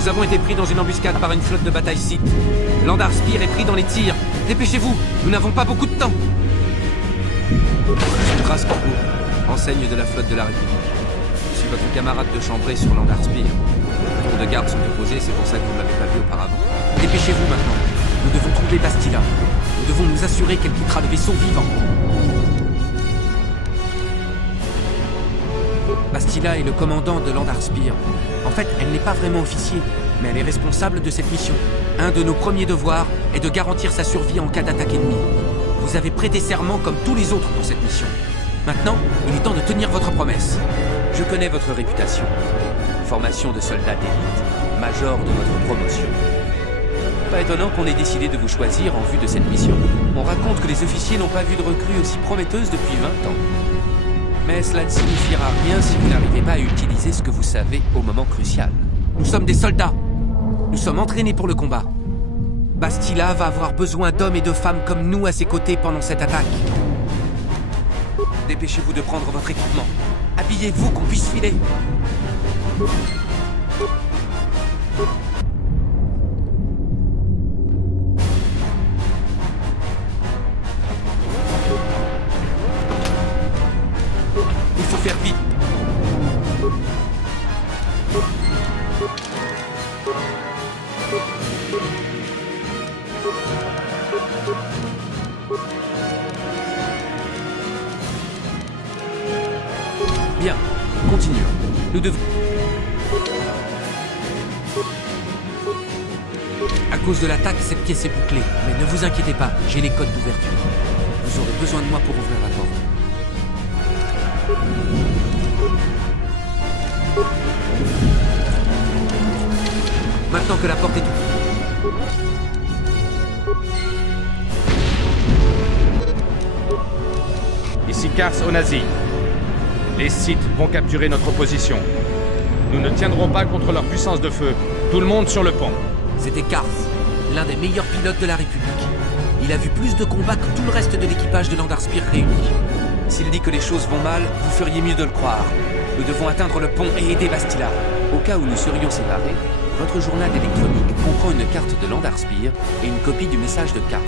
Nous avons été pris dans une embuscade par une flotte de bataille Sith. Landar Spire est pris dans les tirs. Dépêchez-vous, nous n'avons pas beaucoup de temps. Je suis Trask Orgo, enseigne de la flotte de la République. Je suis votre camarade de chambrée sur Landar Spire. Les tours de garde sont opposés, c'est pour ça que vous ne l'avez pas vu auparavant. Dépêchez-vous maintenant. Nous devons trouver Bastila. Nous devons nous assurer qu'elle quittera le vaisseau vivant. Bastila est le commandant de Landar Spire. En fait, elle n'est pas vraiment officier, mais elle est responsable de cette mission. Un de nos premiers devoirs est de garantir sa survie en cas d'attaque ennemie. Vous avez prêté serment comme tous les autres pour cette mission. Maintenant, il est temps de tenir votre promesse. Je connais votre réputation. Formation de soldat d'élite, major de votre promotion. Pas étonnant qu'on ait décidé de vous choisir en vue de cette mission. On raconte que les officiers n'ont pas vu de recrue aussi prometteuse depuis 20 ans. Mais cela ne signifiera rien si vous n'arrivez pas à utiliser ce que vous savez au moment crucial. Nous sommes des soldats. Nous sommes entraînés pour le combat. Bastila va avoir besoin d'hommes et de femmes comme nous à ses côtés pendant cette attaque. Dépêchez-vous de prendre votre équipement. Habillez-vous qu'on puisse filer. Il faut faire vite. Bien, continuons. Nous devons... À cause de l'attaque, cette pièce est bouclée. Mais ne vous inquiétez pas, j'ai les codes d'ouverture. Vous aurez besoin de moi pour ouvrir la porte. Maintenant que la porte est ouverte. Ici Kars Onazi. Les Sith vont capturer notre position. Nous ne tiendrons pas contre leur puissance de feu. Tout le monde sur le pont. C'était Kars, l'un des meilleurs pilotes de la République. Il a vu plus de combats que tout le reste de l'équipage de Landar Spire réuni. S'il dit que les choses vont mal, vous feriez mieux de le croire. Nous devons atteindre le pont et aider Bastila. Au cas où nous serions séparés, votre journal électronique comprend une carte de Landar Spire et une copie du message de Kars.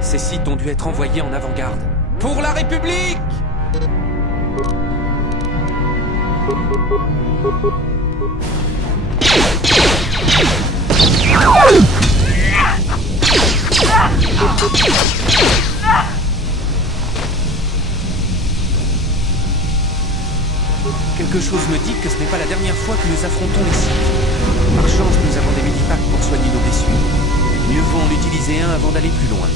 Ces sites ont dû être envoyés en avant-garde. Pour la République! Quelque chose me dit que ce n'est pas la dernière fois que nous affrontons les Sith. Par chance, nous avons des medipacks pour soigner nos blessures. Mieux vaut en utiliser un avant d'aller plus loin.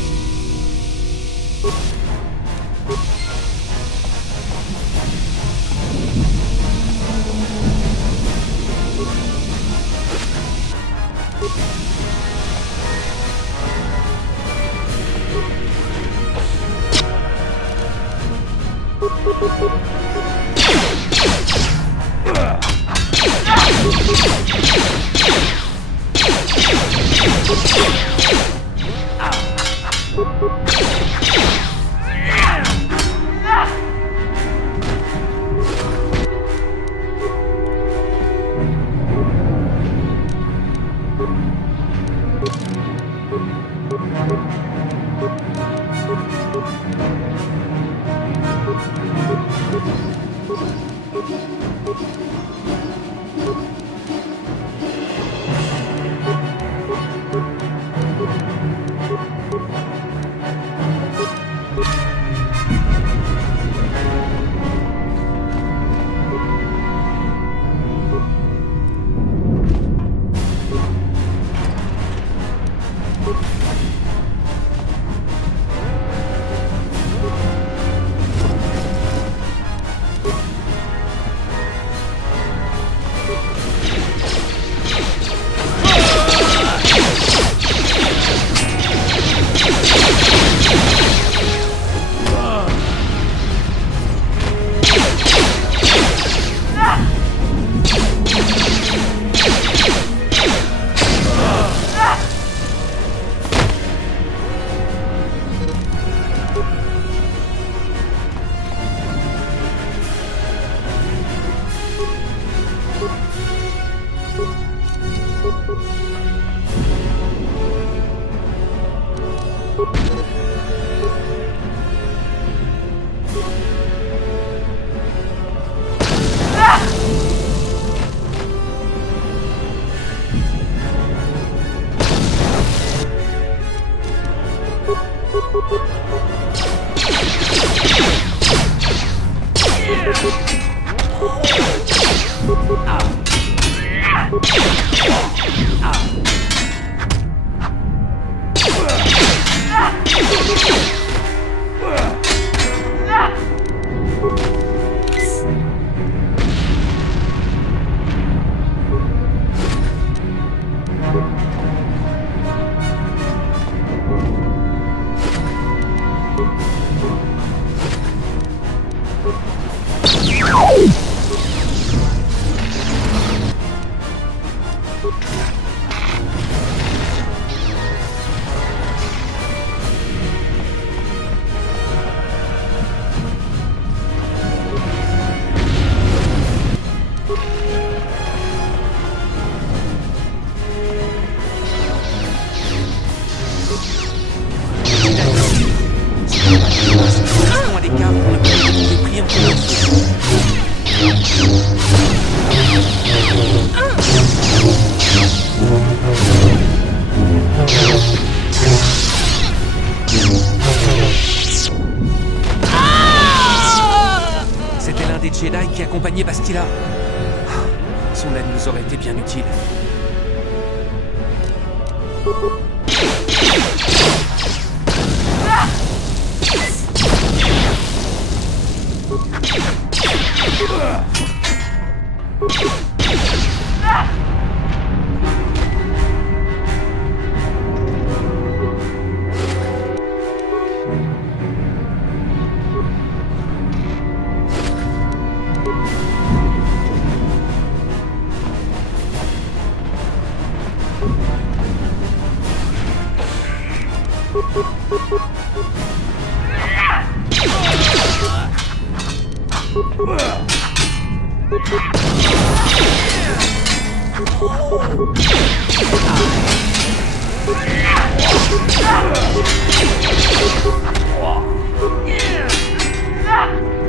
son aide nous aurait été bien utile.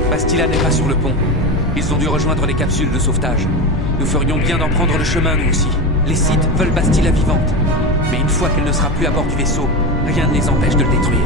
Bastila n'est pas sur le pont. Ils ont dû rejoindre les capsules de sauvetage. Nous ferions bien d'en prendre le chemin, nous aussi. Les Sith veulent Bastila vivante. Mais une fois qu'elle ne sera plus à bord du vaisseau, rien ne les empêche de le détruire.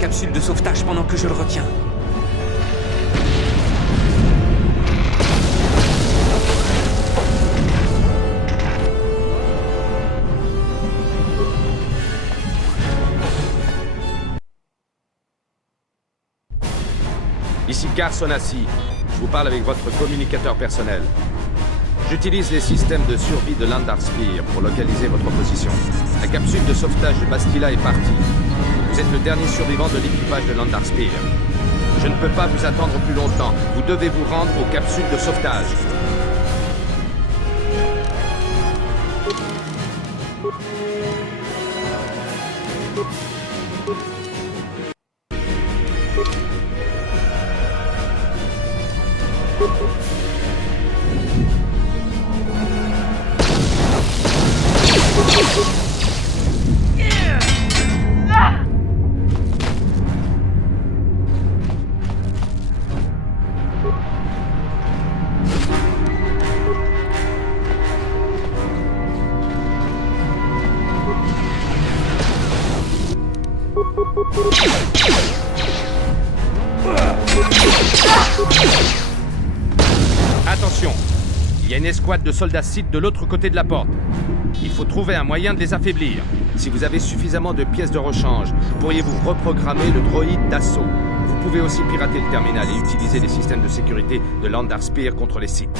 Capsule de sauvetage pendant que je le retiens. Ici Kars Onasi. Je vous parle avec votre communicateur personnel. J'utilise les systèmes de survie de Landar Spire pour localiser votre position. La capsule de sauvetage de Bastila est partie. Vous êtes le dernier survivant de l'équipage de Landar Spire. Je ne peux pas vous attendre plus longtemps. Vous devez vous rendre aux capsules de sauvetage. Attention, il y a une escouade de soldats Sith de l'autre côté de la porte. Il faut trouver un moyen de les affaiblir. Si vous avez suffisamment de pièces de rechange, pourriez-vous reprogrammer le droïde d'assaut. Vous pouvez aussi pirater le terminal et utiliser les systèmes de sécurité de Landar Spire contre les Sith.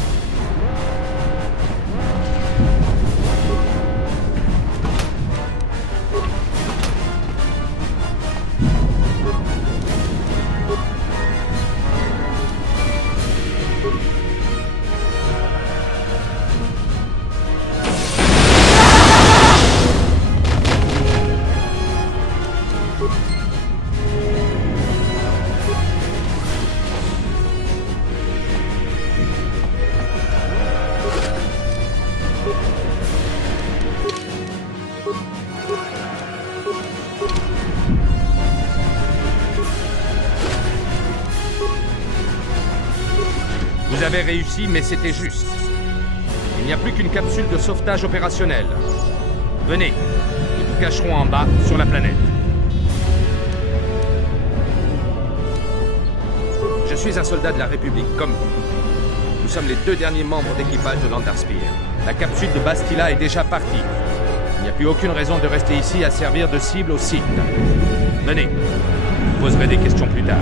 Vous avez réussi, mais c'était juste. Il n'y a plus qu'une capsule de sauvetage opérationnelle. Venez, nous vous cacherons en bas, sur la planète. Je suis un soldat de la République, comme vous. Nous sommes les deux derniers membres d'équipage de Landar Spire. La capsule de Bastila est déjà partie. Il n'y n'y a plus aucune raison de rester ici à servir de cible au site. Venez, vous poserez des questions plus tard.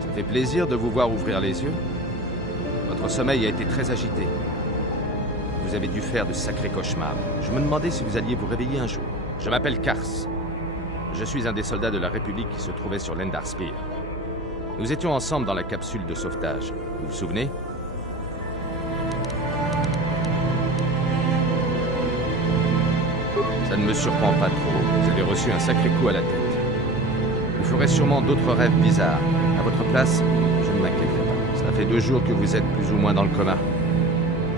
Ça fait plaisir de vous voir ouvrir les yeux. Votre sommeil a été très agité. Vous avez dû faire de sacrés cauchemars. Je me demandais si vous alliez vous réveiller un jour. Je m'appelle Kars. Je suis un des soldats de la République qui se trouvait sur l'Endar Spire. Nous étions ensemble dans la capsule de sauvetage. Vous vous souvenez? Ça ne me surprend pas trop. Vous avez reçu un sacré coup à la tête. Vous ferez sûrement d'autres rêves bizarres. À votre place, je ne m'inquiéterai pas. Ça fait 2 jours que vous êtes plus ou moins dans le coma.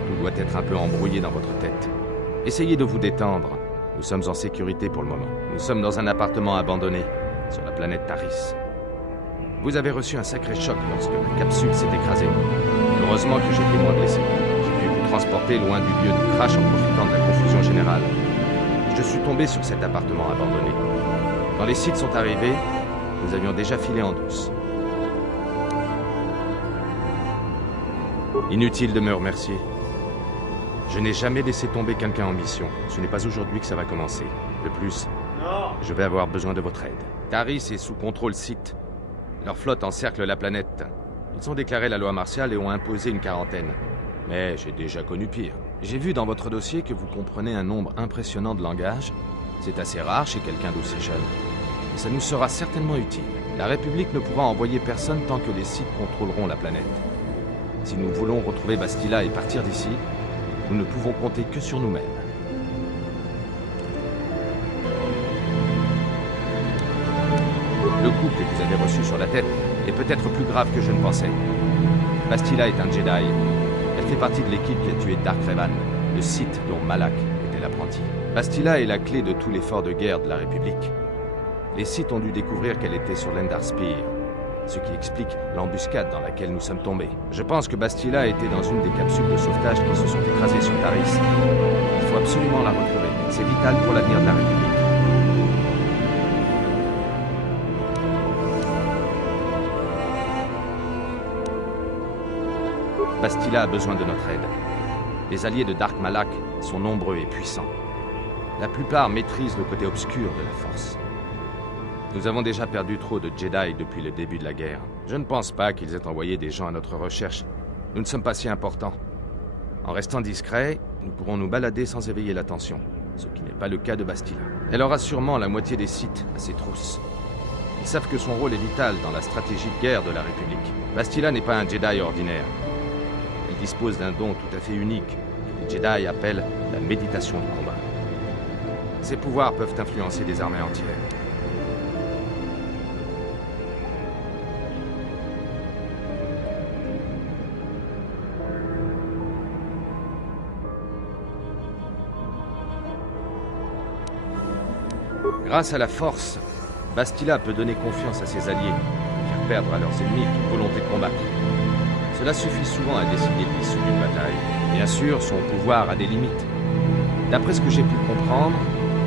Tout doit être un peu embrouillé dans votre tête. Essayez de vous détendre. Nous sommes en sécurité pour le moment. Nous sommes dans un appartement abandonné, sur la planète Taris. Vous avez reçu un sacré choc lorsque la capsule s'est écrasée. Heureusement que j'étais moins blessé. J'ai pu vous transporter loin du lieu du crash en profitant de la confusion générale. Je suis tombé sur cet appartement abandonné. Quand les sites sont arrivés, nous avions déjà filé en douce. Inutile de me remercier. Je n'ai jamais laissé tomber quelqu'un en mission. Ce n'est pas aujourd'hui que ça va commencer. De plus, je vais avoir besoin de votre aide. Taris est sous contrôle site. Leur flotte encercle la planète. Ils ont déclaré la loi martiale et ont imposé une quarantaine. Mais j'ai déjà connu pire. J'ai vu dans votre dossier que vous comprenez un nombre impressionnant de langages. C'est assez rare chez quelqu'un d'aussi jeune. Et ça nous sera certainement utile. La République ne pourra envoyer personne tant que les sites contrôleront la planète. Si nous voulons retrouver Bastila et partir d'ici, nous ne pouvons compter que sur nous-mêmes. Le coup que vous avez reçu sur la tête est peut-être plus grave que je ne pensais. Bastila est un Jedi. Elle fait partie de l'équipe qui a tué Dark Revan, le Sith dont Malak était l'apprenti. Bastila est la clé de tout l'effort de guerre de la République. Les Sith ont dû découvrir qu'elle était sur l'Endar Spire, ce qui explique l'embuscade dans laquelle nous sommes tombés. Je pense que Bastila était dans une des capsules de sauvetage qui se sont écrasées sur Taris. Il faut absolument la retrouver. C'est vital pour l'avenir de la République. Bastila a besoin de notre aide. Les alliés de Dark Malak sont nombreux et puissants. La plupart maîtrisent le côté obscur de la Force. Nous avons déjà perdu trop de Jedi depuis le début de la guerre. Je ne pense pas qu'ils aient envoyé des gens à notre recherche. Nous ne sommes pas si importants. En restant discrets, nous pourrons nous balader sans éveiller l'attention, ce qui n'est pas le cas de Bastila. Elle aura sûrement la moitié des sites à ses trousses. Ils savent que son rôle est vital dans la stratégie de guerre de la République. Bastila n'est pas un Jedi ordinaire. Elle dispose d'un don tout à fait unique, que les Jedi appellent la méditation du combat. Ses pouvoirs peuvent influencer des armées entières. Grâce à la Force, Bastila peut donner confiance à ses alliés, faire perdre à leurs ennemis toute volonté de combattre. Cela suffit souvent à décider de l'issue d'une bataille. Bien sûr, son pouvoir a des limites. D'après ce que j'ai pu comprendre,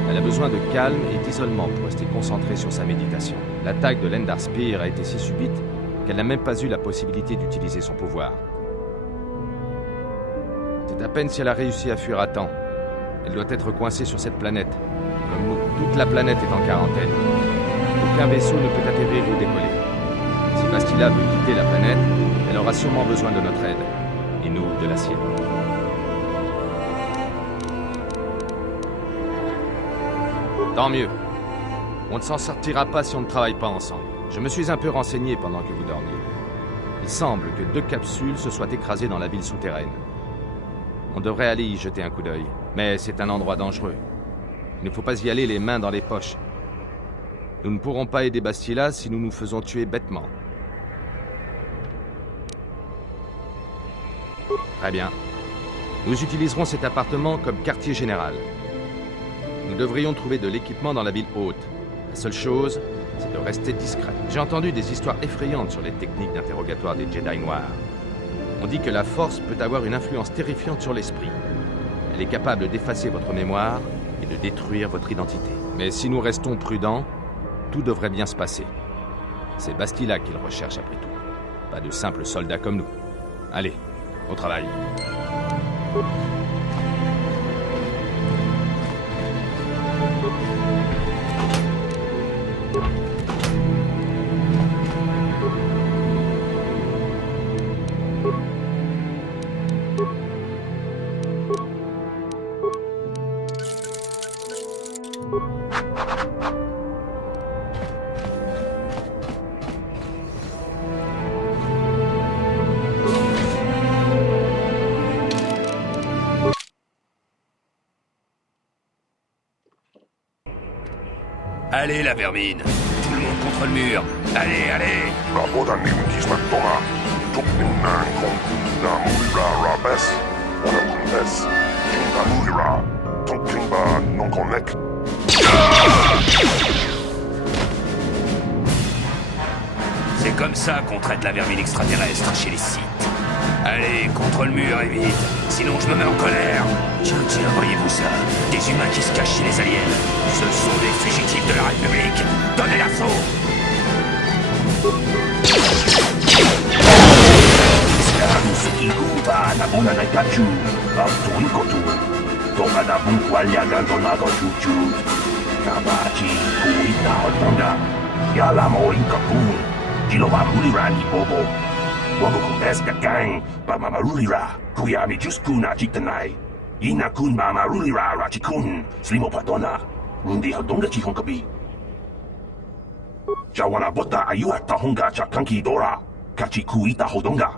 elle a besoin de calme et d'isolement pour rester concentrée sur sa méditation. L'attaque de l'Endar Spire a été si subite qu'elle n'a même pas eu la possibilité d'utiliser son pouvoir. C'est à peine si elle a réussi à fuir à temps. Elle doit être coincée sur cette planète, comme nous. Toute la planète est en quarantaine. Aucun vaisseau ne peut atterrir ou décoller. Si Bastila veut quitter la planète, elle aura sûrement besoin de notre aide. Et nous, de la sienne. Tant mieux. On ne s'en sortira pas si on ne travaille pas ensemble. Je me suis un peu renseigné pendant que vous dormiez. Il semble que 2 capsules se soient écrasées dans la ville souterraine. On devrait aller y jeter un coup d'œil, mais c'est un endroit dangereux. Il ne faut pas y aller les mains dans les poches. Nous ne pourrons pas aider Bastila si nous nous faisons tuer bêtement. Très bien. Nous utiliserons cet appartement comme quartier général. Nous devrions trouver de l'équipement dans la ville haute. La seule chose, c'est de rester discret. J'ai entendu des histoires effrayantes sur les techniques d'interrogatoire des Jedi Noirs. On dit que la Force peut avoir une influence terrifiante sur l'esprit. Elle est capable d'effacer votre mémoire et de détruire votre identité. Mais si nous restons prudents, tout devrait bien se passer. C'est Bastila qu'il recherche après tout. Pas de simples soldats comme nous. Allez, au travail. Allez, la vermine. Tout le monde contre le mur. Allez, allez. Rabodanim kismatona, tukninnan konkunda mulira rabes, wanakundes, kinda mulira, tukinba nonkonek. C'est comme ça qu'on traite la vermine extraterrestre chez les Sith. Allez, contre le mur et vite. Sinon je me mets en colère. Tiens, voyez-vous ça? Des humains qui se cachent chez les aliens. Ce sont des fugitifs de la République. Donnez l'assaut! Wabukundeska gang, Bamamarulira, Kuyami Juskuna Chitanai, Inakun Bamarulira Rachikun, Slimo Patona, Rundi Hadonga Chihonkabi. Jawana Bota Ayuata Honga Chakanki Dora, Kachikuita Hodonga,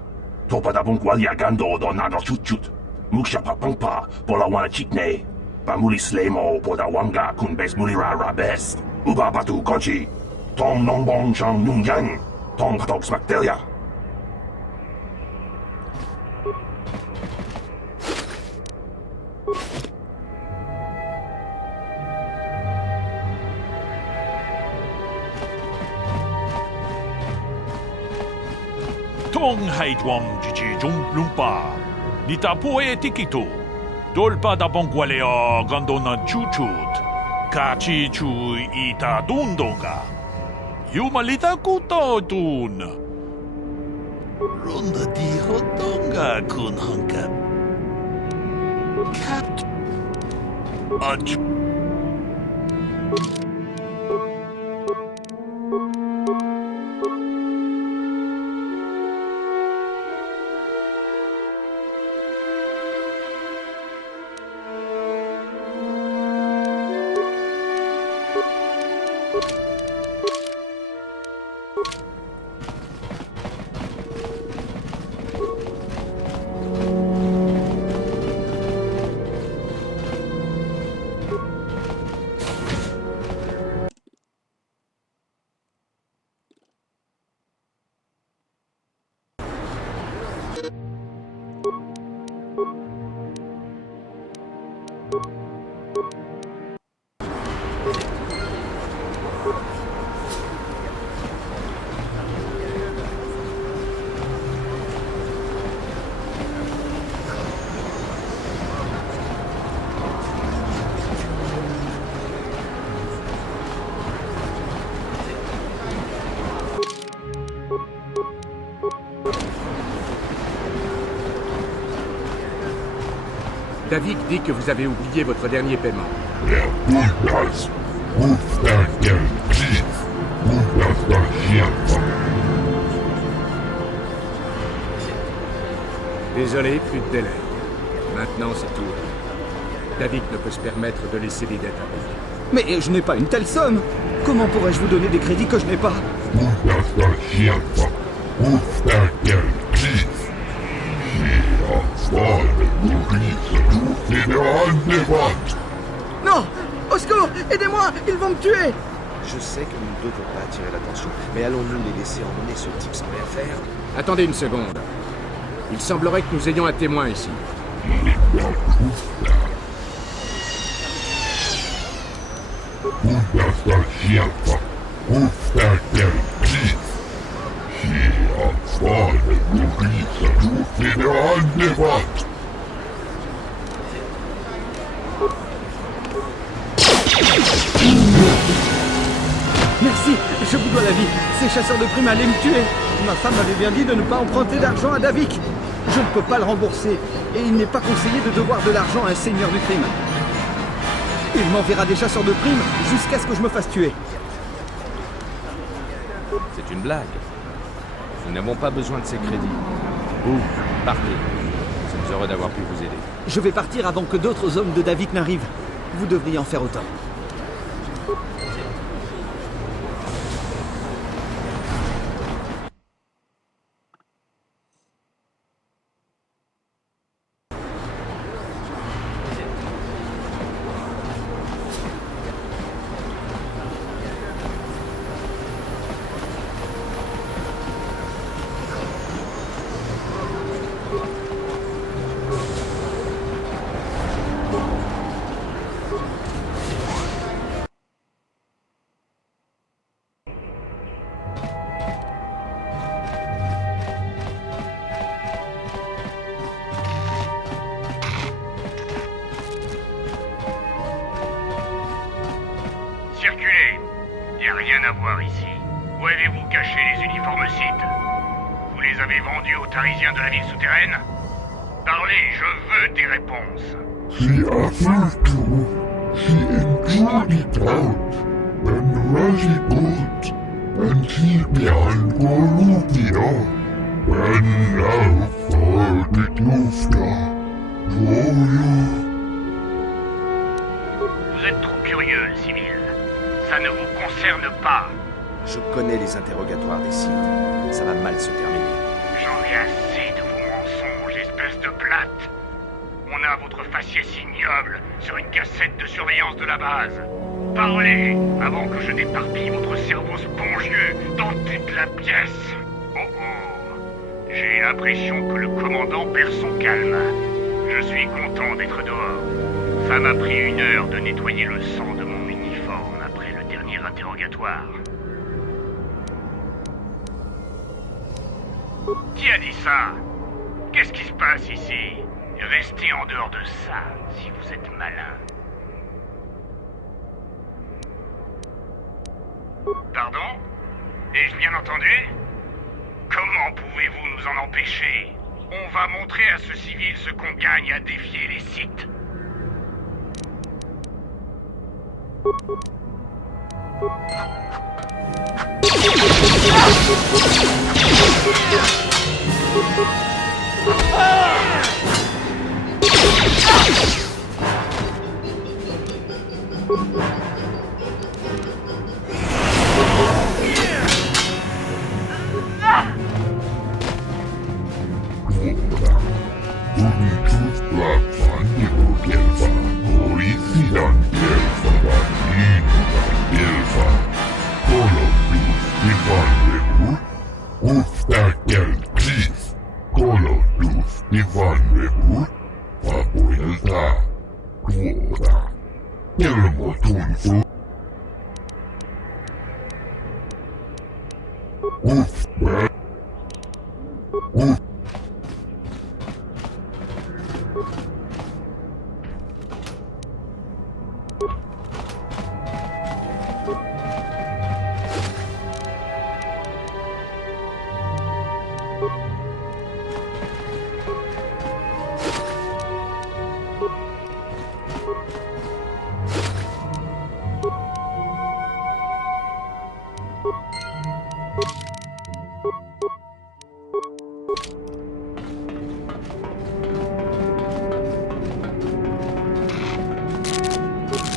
Topada Bungualia Gando Donado Chuchut, Muksha Papampa, Bolawana Chikne, Bamuli Slemo, Podawanga Kunbes Mulira Rabes, Uba Batu Konchi, Tom Nombong Chang Nung Yang, Tom Hatok Smaktelia. Tong haitwam jiji lumpa. Nita poe tikito. Dolpa da bongwaleo gandona chuchut. Kachi chu ita dundonga. Yumalita kuto tun. Ronda di hodonga kun hanka. Kat. Ach. David dit que vous avez oublié votre dernier paiement. Yeah, guys. Désolé, plus de délai. Maintenant, c'est tout. David ne peut se permettre de laisser des dettes à payer. Mais je n'ai pas une telle somme. Comment pourrais-je vous donner des crédits que je n'ai pas? Non! Au secours! Aidez-moi! Ils vont me tuer! Je sais que nous ne devons pas attirer l'attention, mais allons-nous les laisser emmener ce type sans rien faire? Attendez une seconde. Il semblerait que nous ayons un témoin ici. Merci, je vous dois la vie. Ces chasseurs de primes allaient me tuer. Ma femme m'avait bien dit de ne pas emprunter d'argent à Davik. Je ne peux pas le rembourser. Et il n'est pas conseillé de devoir de l'argent à un seigneur du crime. Il m'enverra des chasseurs de primes jusqu'à ce que je me fasse tuer. C'est une blague. Nous n'avons pas besoin de ces crédits. Vous, partez. Nous sommes heureux d'avoir pu vous aider. Je vais partir avant que d'autres hommes de Davik n'arrivent. Vous devriez en faire autant. Circulez. Y a rien à voir ici. Où avez-vous caché les uniformes Sith? Vous les avez vendus aux Tarisiens de la ville souterraine? Parlez, je veux des réponses. She offered to. She enjoyed it out. And Raji good. And she behind Golubia. When I thought it Lufta. Vous êtes trop curieux, civil. Ça ne vous concerne pas. Je connais les interrogatoires des Sith. Ça va mal se terminer. J'en ai assez de vos mensonges, espèce de plate. On a votre faciès ignoble sur une cassette de surveillance de la base. Parlez avant que je n'éparpille votre cerveau spongieux dans toute la pièce. Oh oh. J'ai l'impression que le commandant perd son calme. Je suis content d'être dehors. Ça m'a pris 1 heure de nettoyer le sang de mon uniforme après le dernier interrogatoire. Qui a dit ça? Qu'est-ce qui se passe ici? Restez en dehors de ça, si vous êtes malin. Pardon? Ai-je bien entendu? Comment pouvez-vous nous en empêcher? On va montrer à ce civil ce qu'on gagne à défier les Sith.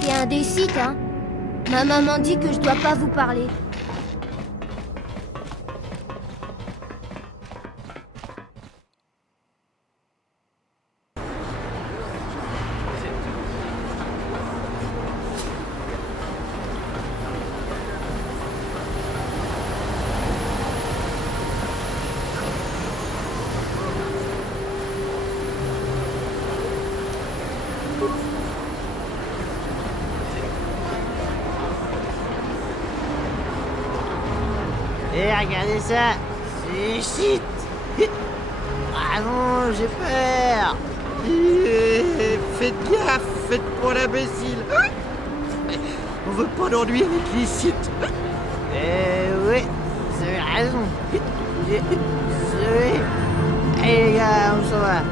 C'est un des sites, hein. Ma maman dit que je dois pas vous parler. Et regardez ça, c'est le site. Ah non, j'ai peur. Faites gaffe, faites pour l'imbécile. On veut pas d'ennui avec les sites. Oui, vous avez raison. Désolé. Allez les gars, on s'en va.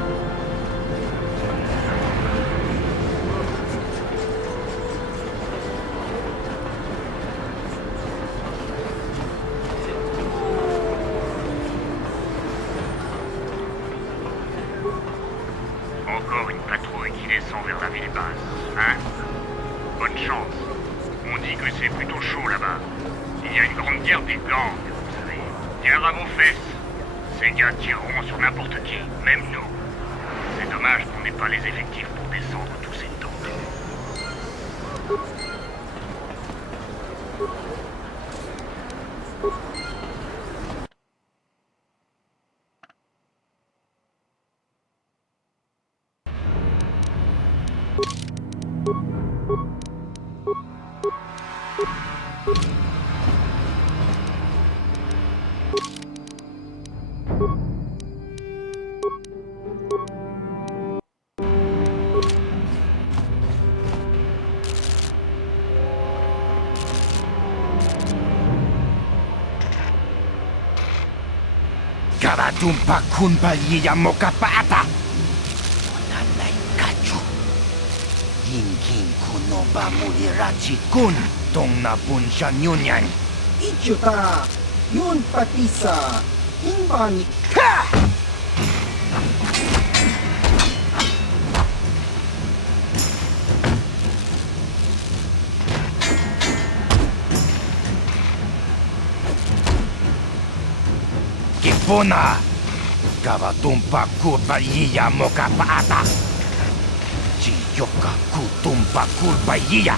Encore une patrouille qui descend vers la ville basse, hein? Bonne chance. On dit que c'est plutôt chaud là-bas. Il y a une grande guerre des gangs, vous savez. Tiens à vos fesses. Ces gars tireront sur n'importe qui, même nous. C'est dommage qu'on n'ait pas les effectifs pour descendre tous ces tendus. Karatumpa kunpa yiya mokapata. Nanay kachu. Yinkin kuno ba mulirachi kun tong napunsya nyunyan. Idiota! Yun patisa! Imbani! Kipuna! Karatumpa kurpa yiya mokapata. Chiyoka kutumpa kurpa yiya.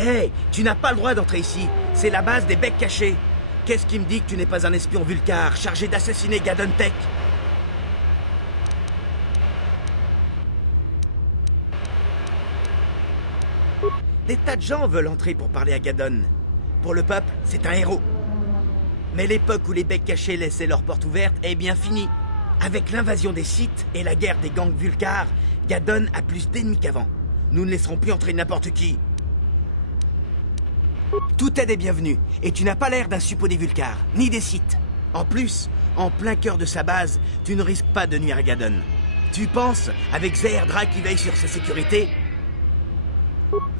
Hey, tu n'as pas le droit d'entrer ici. C'est la base des becs cachés. Qu'est-ce qui me dit que tu n'es pas un espion Vulcar chargé d'assassiner Gadon Tech? Des tas de gens veulent entrer pour parler à Gadon. Pour le peuple, c'est un héros. Mais l'époque où les becs cachés laissaient leurs portes ouvertes est bien finie. Avec l'invasion des Sith et la guerre des gangs Vulcar, Gadon a plus d'ennemis qu'avant. Nous ne laisserons plus entrer n'importe qui. Tout aide est bienvenu, et tu n'as pas l'air d'un suppôt des Vulcars, ni des Sith. En plus, en plein cœur de sa base, tu ne risques pas de nuire à Gadon. Tu penses, avec Zehrdra qui veille sur sa sécurité?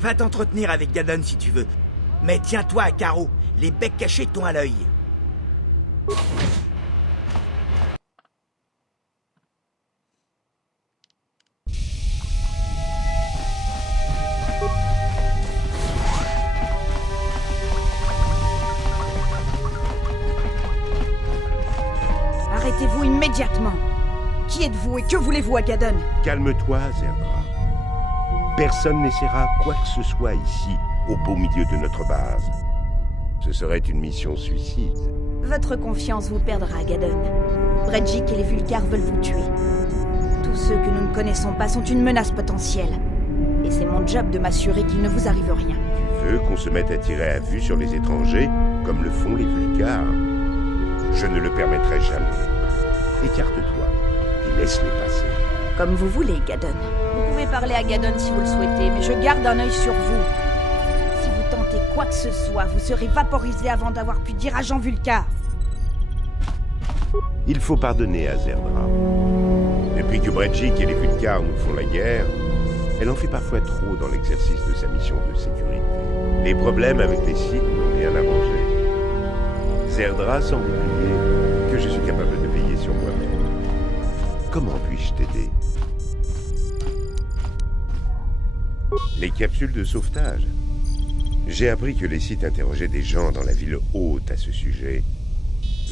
Va t'entretenir avec Gadon si tu veux. Mais tiens-toi à carreau, les becs cachés t'ont à l'œil. Arrêtez-vous immédiatement. Qui êtes-vous et que voulez-vous à Gadon? Calme-toi, Zehrdra. Personne n'essaiera quoi que ce soit ici. au beau milieu de notre base. Ce serait une mission suicide. Votre confiance vous perdra, Gadon. Bredjik et les Vulcars veulent vous tuer. Tous ceux que nous ne connaissons pas sont une menace potentielle. Et c'est mon job de m'assurer qu'il ne vous arrive rien. Tu veux qu'on se mette à tirer à vue sur les étrangers, comme le font les Vulcars? Je ne le permettrai jamais. Écarte-toi et laisse-les passer. Comme vous voulez, Gadon. Vous pouvez parler à Gadon si vous le souhaitez, mais je garde un œil sur vous. Si vous tentez quoi que ce soit, vous serez vaporisé avant d'avoir pu dire à Jean Vulcar. Il faut pardonner à Zerdra. Depuis que Bredjik et les Vulcars nous font la guerre, elle en fait parfois trop dans l'exercice de sa mission de sécurité. Les problèmes avec les Sith n'ont rien arrangé. Zerdra semble oublier que je suis capable de veiller sur moi-même. Comment puis-je t'aider? Les capsules de sauvetage. J'ai appris que les Sith interrogeaient des gens dans la ville haute à ce sujet.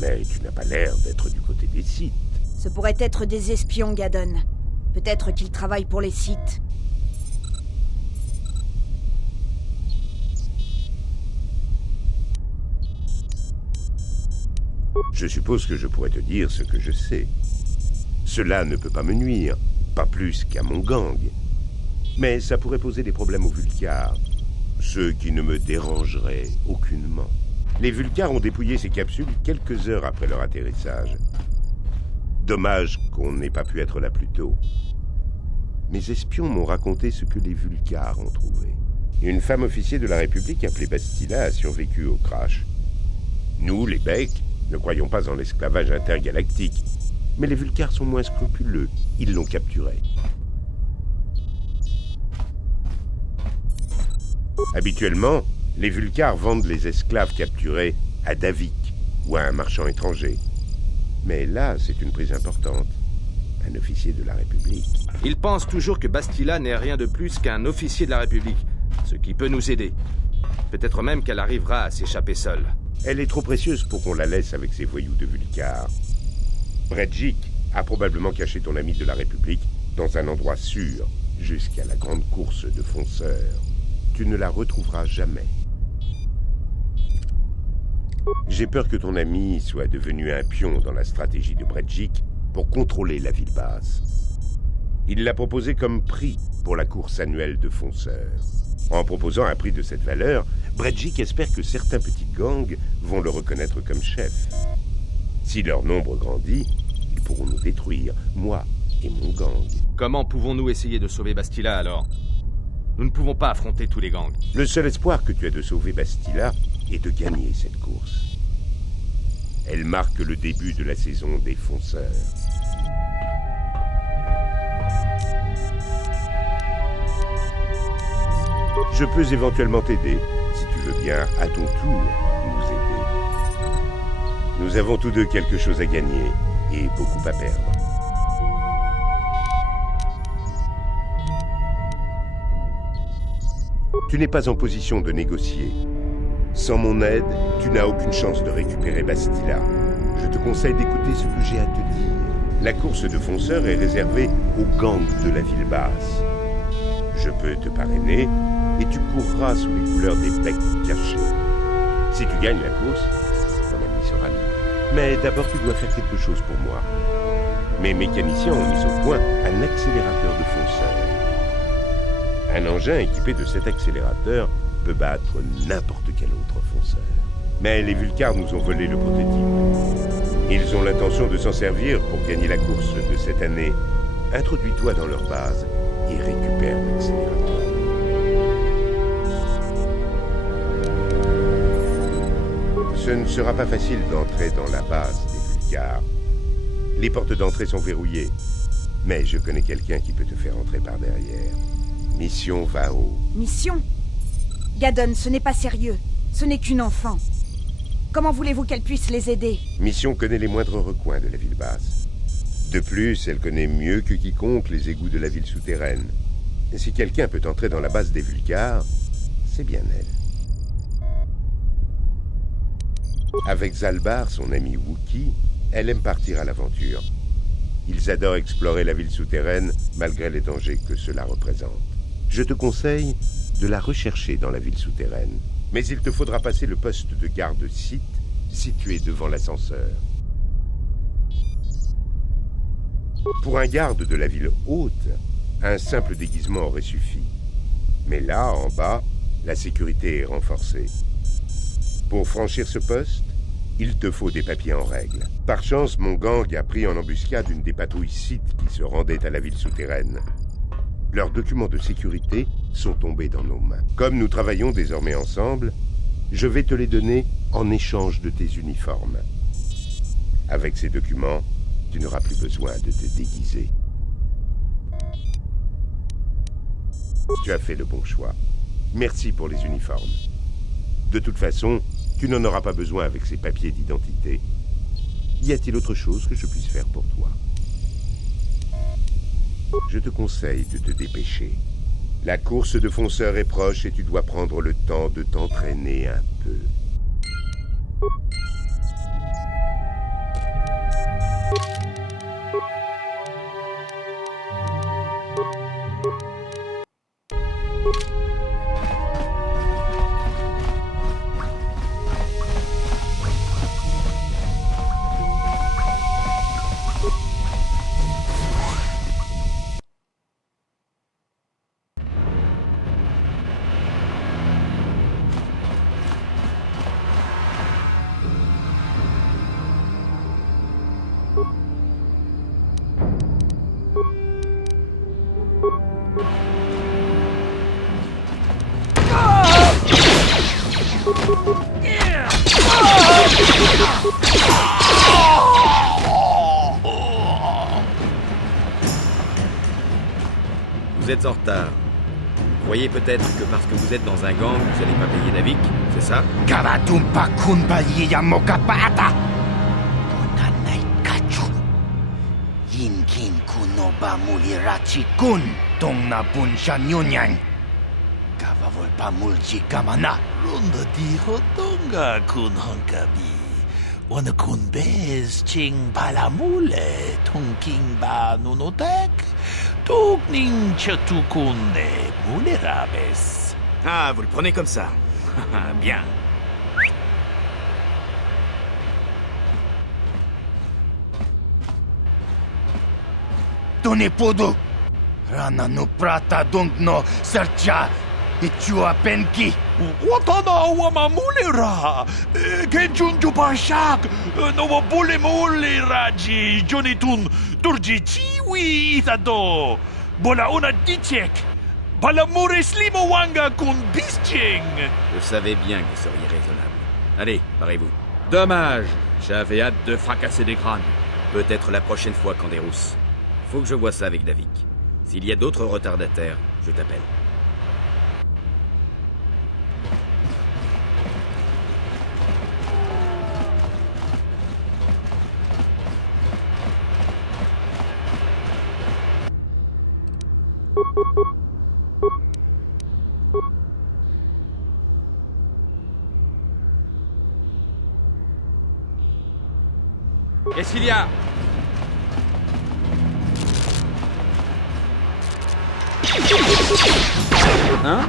Mais tu n'as pas l'air d'être du côté des Sith. Ce pourrait être des espions, Gadon. Peut-être qu'ils travaillent pour les Sith. Je suppose que je pourrais te dire ce que je sais. Cela ne peut pas me nuire, pas plus qu'à mon gang. Mais ça pourrait poser des problèmes aux Vulcars, ceux qui ne me dérangeraient aucunement. Les Vulcars ont dépouillé ces capsules quelques heures après leur atterrissage. Dommage qu'on n'ait pas pu être là plus tôt. Mes espions m'ont raconté ce que les Vulcars ont trouvé. Une femme officier de la République appelée Bastila a survécu au crash. Nous, les Becs, ne croyons pas en l'esclavage intergalactique, mais les Vulcars sont moins scrupuleux. Ils l'ont capturée. Habituellement, les Vulcars vendent les esclaves capturés à Davik ou à un marchand étranger. Mais là, c'est une prise importante. Un officier de la République. Ils pensent toujours que Bastila n'est rien de plus qu'un officier de la République, ce qui peut nous aider. Peut-être même qu'elle arrivera à s'échapper seule. Elle est trop précieuse pour qu'on la laisse avec ces voyous de Vulcar. Bredjik a probablement caché ton ami de la République dans un endroit sûr, jusqu'à la grande course de fonceurs. Tu ne la retrouveras jamais. J'ai peur que ton ami soit devenu un pion dans la stratégie de Bredjik pour contrôler la ville basse. Il l'a proposé comme prix pour la course annuelle de fonceurs. En proposant un prix de cette valeur, Bredjik espère que certains petits gangs vont le reconnaître comme chef. Si leur nombre grandit, ils pourront nous détruire, moi et mon gang. Comment pouvons-nous essayer de sauver Bastila alors? Nous ne pouvons pas affronter tous les gangs. Le seul espoir que tu as de sauver Bastila est de gagner cette course. Elle marque le début de la saison des fonceurs. Je peux éventuellement t'aider, si tu veux bien, à ton tour, nous aider. Nous avons tous deux quelque chose à gagner et beaucoup à perdre. Tu n'es pas en position de négocier. Sans mon aide, tu n'as aucune chance de récupérer Bastila. Je te conseille d'écouter ce que j'ai à te dire. La course de fonceurs est réservée aux gangs de la ville basse. Je peux te parrainer et tu courras sous les couleurs des becs cachés. Si tu gagnes la course, ton ami sera libre. Mais d'abord, tu dois faire quelque chose pour moi. Mes mécaniciens ont mis au point un accélérateur de fonceurs. Un engin équipé de cet accélérateur peut battre n'importe quel autre fonceur. Mais les Vulcars nous ont volé le prototype. Ils ont l'intention de s'en servir pour gagner la course de cette année. Introduis-toi dans leur base et récupère l'accélérateur. Ce ne sera pas facile d'entrer dans la base des Vulcars. Les portes d'entrée sont verrouillées, mais je connais quelqu'un qui peut te faire entrer par derrière. Mission Vao. Mission? Gadon, ce n'est pas sérieux. Ce n'est qu'une enfant. Comment voulez-vous qu'elle puisse les aider? Mission connaît les moindres recoins de la ville basse. De plus, elle connaît mieux que quiconque les égouts de la ville souterraine. Et si quelqu'un peut entrer dans la base des Vulcars, c'est bien elle. Avec Zalbar, son ami Wookie, elle aime partir à l'aventure. Ils adorent explorer la ville souterraine malgré les dangers que cela représente. Je te conseille de la rechercher dans la ville souterraine. Mais il te faudra passer le poste de garde site situé devant l'ascenseur. Pour un garde de la ville haute, un simple déguisement aurait suffi. Mais là, en bas, la sécurité est renforcée. Pour franchir ce poste, il te faut des papiers en règle. Par chance, mon gang a pris en embuscade une des patrouilles sites qui se rendaient à la ville souterraine. Leurs documents de sécurité sont tombés dans nos mains. Comme nous travaillons désormais ensemble, je vais te les donner en échange de tes uniformes. Avec ces documents, tu n'auras plus besoin de te déguiser. Tu as fait le bon choix. Merci pour les uniformes. De toute façon, tu n'en auras pas besoin avec ces papiers d'identité. Y a-t-il autre chose que je puisse faire pour toi? Je te conseille de te dépêcher. La course de fonceurs est proche et tu dois prendre le temps de t'entraîner un peu. Vous êtes en retard. Vous croyez peut-être que parce que vous êtes dans un gang, vous n'allez pas payer Davik, c'est ça? Karatumpa kunbayi ya mokapata. Punanay kachu. Yinkin kunoba mulirachi kun. Tong na bunsha nyunyan. Kavavol pa mulji kamana. Runda di hodonga kun hankabi. Wana kun bez ching palamule. Tongking ba nunotek. Togning chatukunde mulerabes. Ah, vous le prenez comme ça. Bien. Tonepodo. Rana no prata dong no sercha. Ichua penki. Watana wama mulera. Kenjunju pashak. No bule muleraji. Jonitun turji chiwi itado. Bola una dichek. Bala mureslimo wanga kun bisching. Je savais bien que vous seriez raisonnable. Allez, barrez-vous. Dommage. J'avais hâte de fracasser des crânes. Peut-être la prochaine fois, Canderousse. Faut que je vois ça avec Davik. S'il y a d'autres retardataires, je t'appelle. Qu'est-ce qu'il y a? Hein?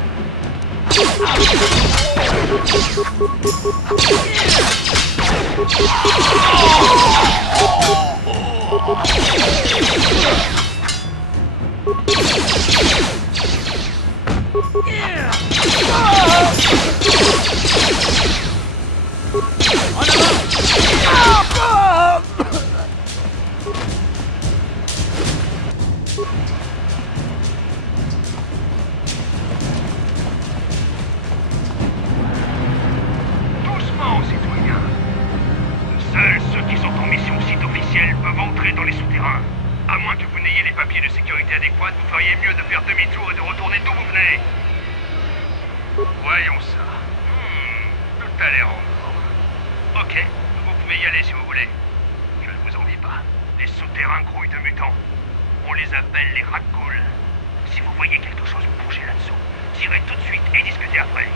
Doucement, citoyens. Seuls ceux qui sont en mission site officielle peuvent entrer dans les souterrains. À moins que vous n'ayez les papiers de sécurité adéquats, vous feriez mieux de faire demi-tour et de retourner d'où vous venez. Voyons ça. Tout a l'air en ordre. Ok, vous pouvez y aller si vous voulez. Je ne vous envie pas. Les souterrains grouillent de mutants. On les appelle les Rakghouls. Si vous voyez quelque chose bouger là-dessous, tirez tout de suite et discutez après.